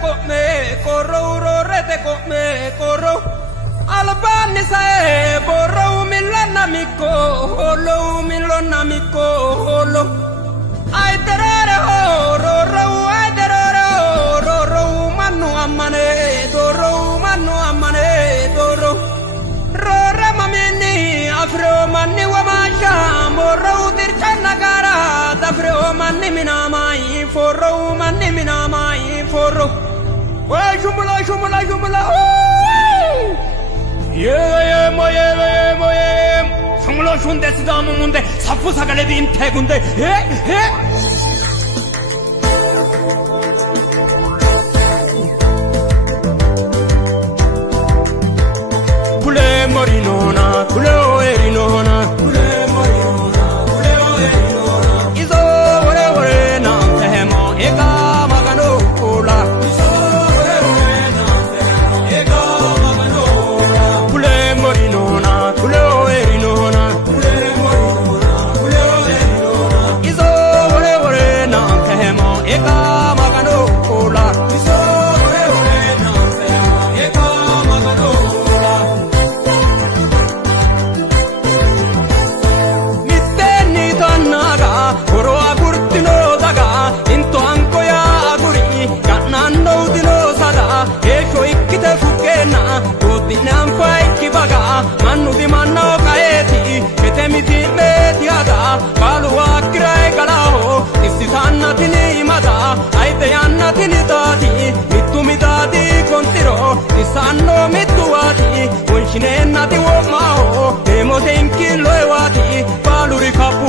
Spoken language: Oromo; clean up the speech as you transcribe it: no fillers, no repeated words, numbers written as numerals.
come corro urorete come corro albani sae borro milana miko holo ai terere ro manu amane doro rora mamini afro mani wa masha morro dirchana gara dafro mani minamai forro mani minamai forro wa shumula ye moye shumula shunde sidamun데 사푸사갈레 인태군데 예 Morinona, Kuleo Erinona, Iso ore na femo eka magano kula. Kule morinona, Kuleo Erinona, Iso ore na femo eka magano kula. Manu di manno kaeti kete miti metiada kalu akrai kalao isisanna tini mada aite anna tini dadi mitu midadi kontiro isanno mituati unshine nati wo mao demo tenki loewati paluri kapu